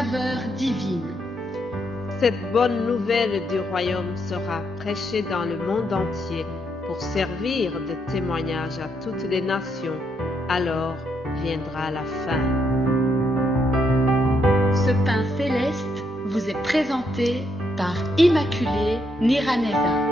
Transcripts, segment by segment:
saveur divine. Cette bonne nouvelle du royaume sera prêchée dans le monde entier pour servir de témoignage à toutes les nations. Alors viendra la fin. Ce pain céleste vous est présenté par Immaculée Niraneza.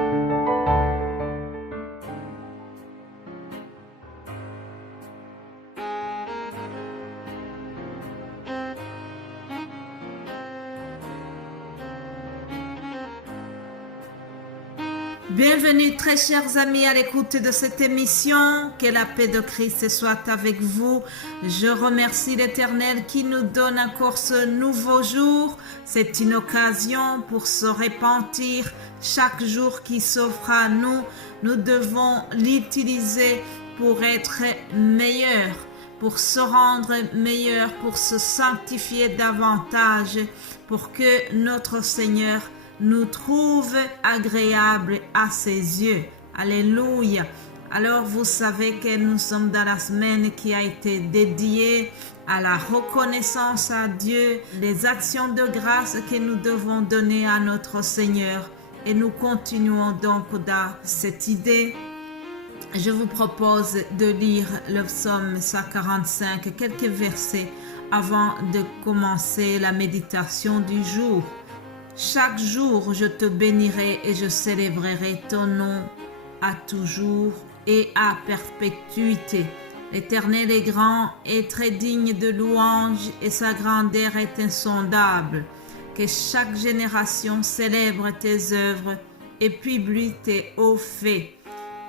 Bienvenue très chers amis à l'écoute de cette émission. Que la paix de Christ soit avec vous. Je remercie l'Éternel qui nous donne encore ce nouveau jour. C'est une occasion pour se repentir. Chaque jour qui s'offre à nous, nous devons l'utiliser pour être meilleurs, pour se rendre meilleurs, pour se sanctifier davantage, pour que notre Seigneur nous trouve agréables à ses yeux. Alléluia. Alors vous savez que nous sommes dans la semaine qui a été dédiée à la reconnaissance à Dieu, les actions de grâce que nous devons donner à notre Seigneur. Et nous continuons donc dans cette idée. Je vous propose de lire le psaume 145, quelques versets avant de commencer la méditation du jour. Chaque jour, je te bénirai et je célébrerai ton nom à toujours et à perpétuité. L'Éternel est grand et très digne de louange et sa grandeur est insondable. Que chaque génération célèbre tes œuvres et publie tes hauts faits.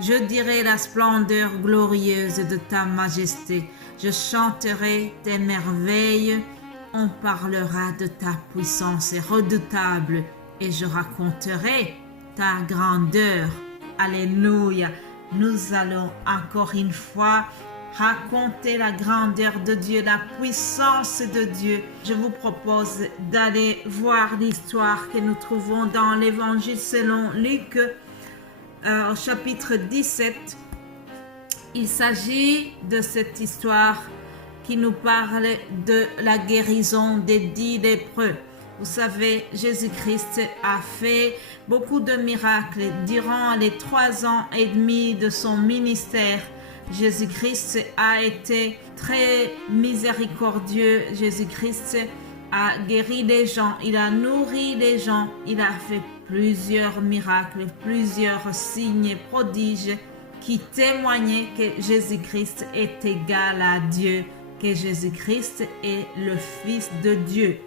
Je dirai la splendeur glorieuse de ta majesté. Je chanterai tes merveilles. On parlera de ta puissance redoutable et je raconterai ta grandeur. Alléluia. Nous allons encore une fois raconter la grandeur de Dieu, la puissance de Dieu. Je vous propose d'aller voir l'histoire que nous trouvons dans l'Évangile selon Luc, au chapitre 17. Il s'agit de cette histoire qui nous parle de la guérison des 10 lépreux. Vous savez, Jésus-Christ a fait beaucoup de miracles durant les 3 ans et demi de son ministère. Jésus-Christ a été très miséricordieux. Jésus-Christ a guéri les gens, il a nourri les gens, il a fait plusieurs miracles, plusieurs signes et prodiges qui témoignaient que Jésus-Christ est égal à Dieu, que Jésus-Christ est le Fils de Dieu.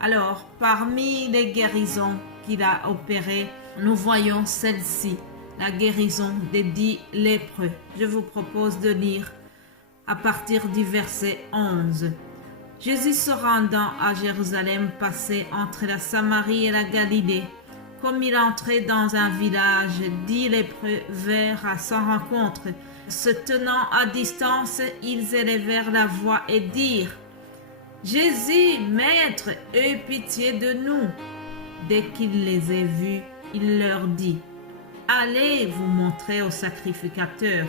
Alors, parmi les guérisons qu'il a opérées, nous voyons celle-ci, la guérison des 10 lépreux. Je vous propose de lire à partir du verset 11. Jésus se rendant à Jérusalem passait entre la Samarie et la Galilée. Comme il entrait dans un village, 10 lépreux vinrent à sa rencontre. Se tenant à distance, ils élevèrent la voix et dirent: Jésus, Maître, aie pitié de nous. Dès qu'il les eut vus, il leur dit: Allez vous montrer au sacrificateur.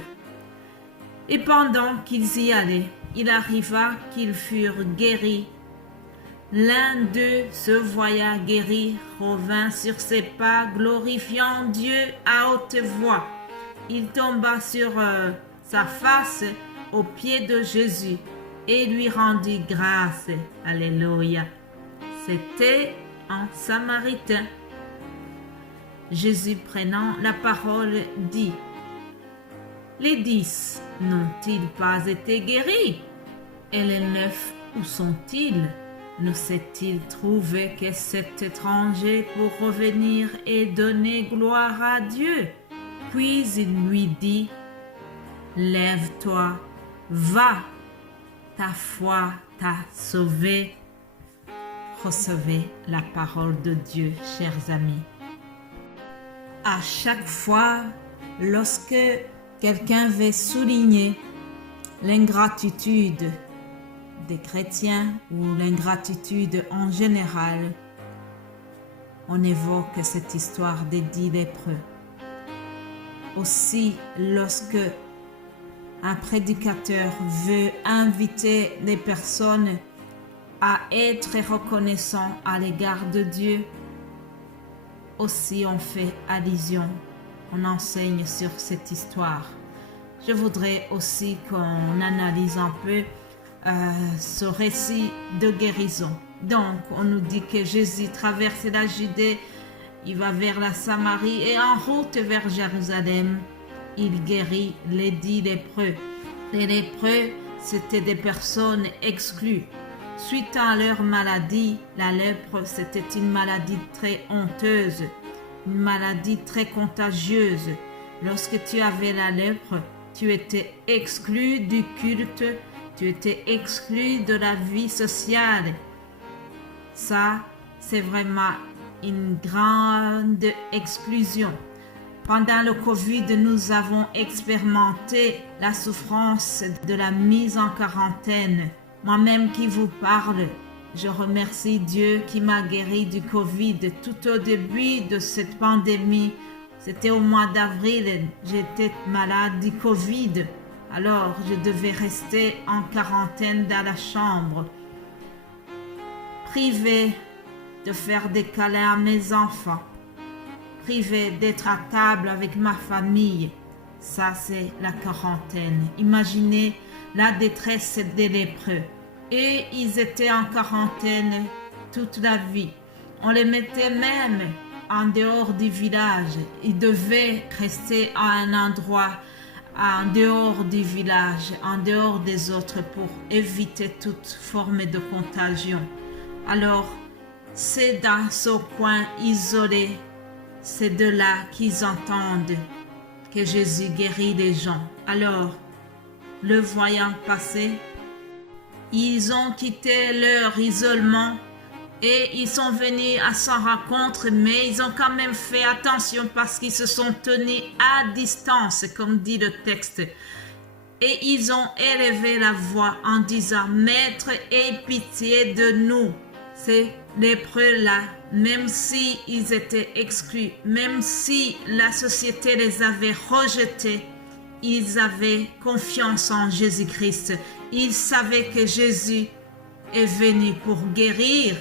Et pendant qu'ils y allaient, il arriva qu'ils furent guéris. L'un d'eux se voya guéri, revint sur ses pas, glorifiant Dieu à haute voix. Il tomba sur sa face aux pieds de Jésus et lui rendit grâce. Alléluia. C'était un Samaritain. Jésus, prenant la parole, dit: Les 10 n'ont-ils pas été guéris? Et les 9, où sont-ils? Ne s'est-il trouvé que cet étranger pour revenir et donner gloire à Dieu? Puis il lui dit: Lève-toi, va, ta foi t'a sauvé. Recevez la parole de Dieu, chers amis. À chaque fois, lorsque quelqu'un veut souligner l'ingratitude des chrétiens ou l'ingratitude en général, on évoque cette histoire des 10 lépreux. Aussi, lorsque un prédicateur veut inviter des personnes à être reconnaissant à l'égard de Dieu. Aussi on fait allusion, on enseigne sur cette histoire. Je voudrais aussi qu'on analyse un peu ce récit de guérison. Donc, on nous dit que Jésus traverse la Judée, il va vers la Samarie et en route vers Jérusalem, il guérit les 10 lépreux. Les lépreux, c'était des personnes exclues. Suite à leur maladie, la lèpre, c'était une maladie très honteuse, une maladie très contagieuse. Lorsque tu avais la lèpre, tu étais exclu du culte, tu étais exclu de la vie sociale. Ça, c'est vraiment une grande exclusion. Pendant le Covid, nous avons expérimenté la souffrance de la mise en quarantaine. Moi-même qui vous parle, je remercie Dieu qui m'a guéri du Covid. Tout au début de cette pandémie, c'était au mois d'avril, j'étais malade du Covid. Alors, je devais rester en quarantaine dans la chambre, privée de faire des câlins à mes enfants, privée d'être à table avec ma famille. Ça, c'est la quarantaine. Imaginez la détresse des lépreux. Et ils étaient en quarantaine toute la vie. On les mettait même en dehors du village. Ils devaient rester à un endroit en dehors du village, en dehors des autres pour éviter toute forme de contagion. Alors, c'est dans ce coin isolé, c'est de là qu'ils entendent que Jésus guérit les gens. Alors, le voyant passer, ils ont quitté leur isolement et ils sont venus à sa rencontre, mais ils ont quand même fait attention parce qu'ils se sont tenus à distance, comme dit le texte. Et ils ont élevé la voix en disant « Maître, aie pitié de nous ». Ces lépreux-là, même si ils étaient exclus, même si la société les avait rejetés, ils avaient confiance en Jésus-Christ. Ils savaient que Jésus est venu pour guérir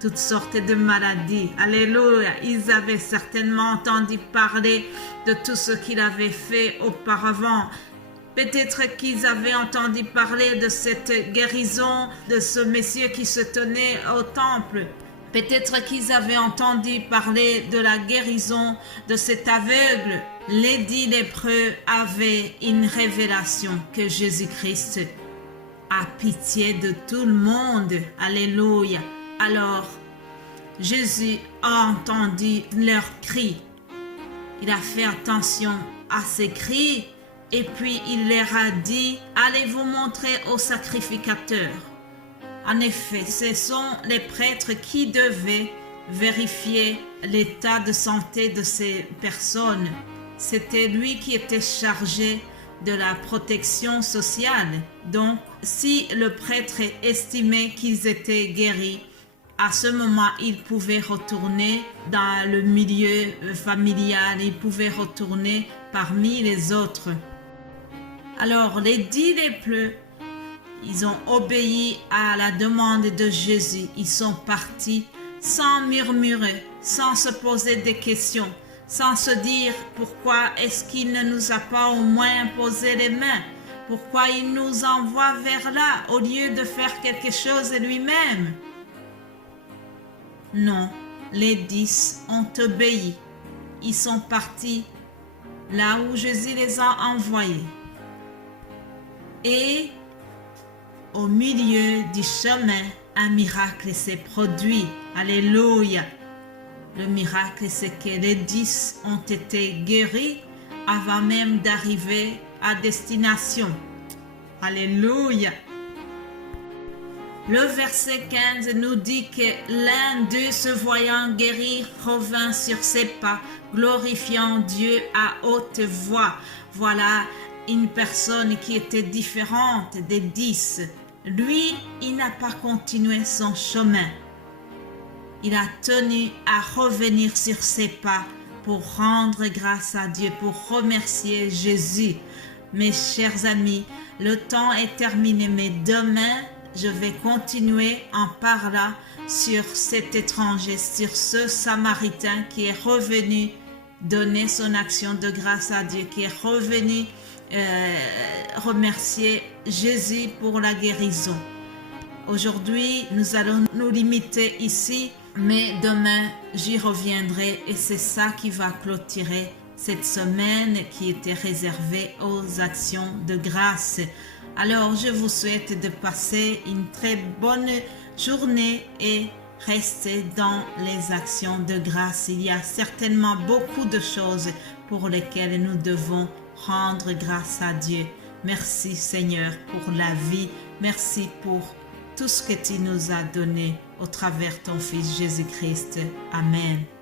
toutes sortes de maladies. Alléluia. Ils avaient certainement entendu parler de tout ce qu'il avait fait auparavant. Peut-être qu'ils avaient entendu parler de cette guérison de ce monsieur qui se tenait au temple. Peut-être qu'ils avaient entendu parler de la guérison de cet aveugle. Les 10 lépreux avaient une révélation que Jésus-Christ a pitié de tout le monde. Alléluia. Alors, Jésus a entendu leurs cris. Il a fait attention à ces cris et puis il leur a dit « Allez vous montrer aux sacrificateurs ». En effet, ce sont les prêtres qui devaient vérifier l'état de santé de ces personnes. C'était lui qui était chargé de la protection sociale. Donc, si le prêtre estimait qu'ils étaient guéris, à ce moment, il pouvait retourner dans le milieu familial, il pouvait retourner parmi les autres. Alors, les 10 lépreux, ils ont obéi à la demande de Jésus. Ils sont partis sans murmurer, sans se poser des questions, sans se dire pourquoi est-ce qu'il ne nous a pas au moins imposé les mains, pourquoi il nous envoie vers là au lieu de faire quelque chose lui-même. Non, les 10 ont obéi. Ils sont partis là où Jésus les a envoyés. Et au milieu du chemin, un miracle s'est produit. Alléluia. Le miracle, c'est que les 10 ont été guéris avant même d'arriver à destination. Alléluia. Le verset 15 nous dit que l'un d'eux, se voyant guéri, revint sur ses pas, glorifiant Dieu à haute voix. Voilà une personne qui était différente des 10. Lui, il n'a pas continué son chemin. Il a tenu à revenir sur ses pas pour rendre grâce à Dieu, pour remercier Jésus. Mes chers amis, le temps est terminé, mais demain, je vais continuer en parlant sur cet étranger, sur ce Samaritain qui est revenu donner son action de grâce à Dieu, qui est revenu remercier Jésus pour la guérison. Aujourd'hui, nous allons nous limiter ici, mais demain, j'y reviendrai et c'est ça qui va clôturer cette semaine qui était réservée aux actions de grâce. Alors, je vous souhaite de passer une très bonne journée et rester dans les actions de grâce. Il y a certainement beaucoup de choses pour lesquelles nous devons rendre grâce à Dieu. Merci Seigneur pour la vie. Merci pour tout ce que tu nous as donné au travers de ton Fils Jésus-Christ. Amen.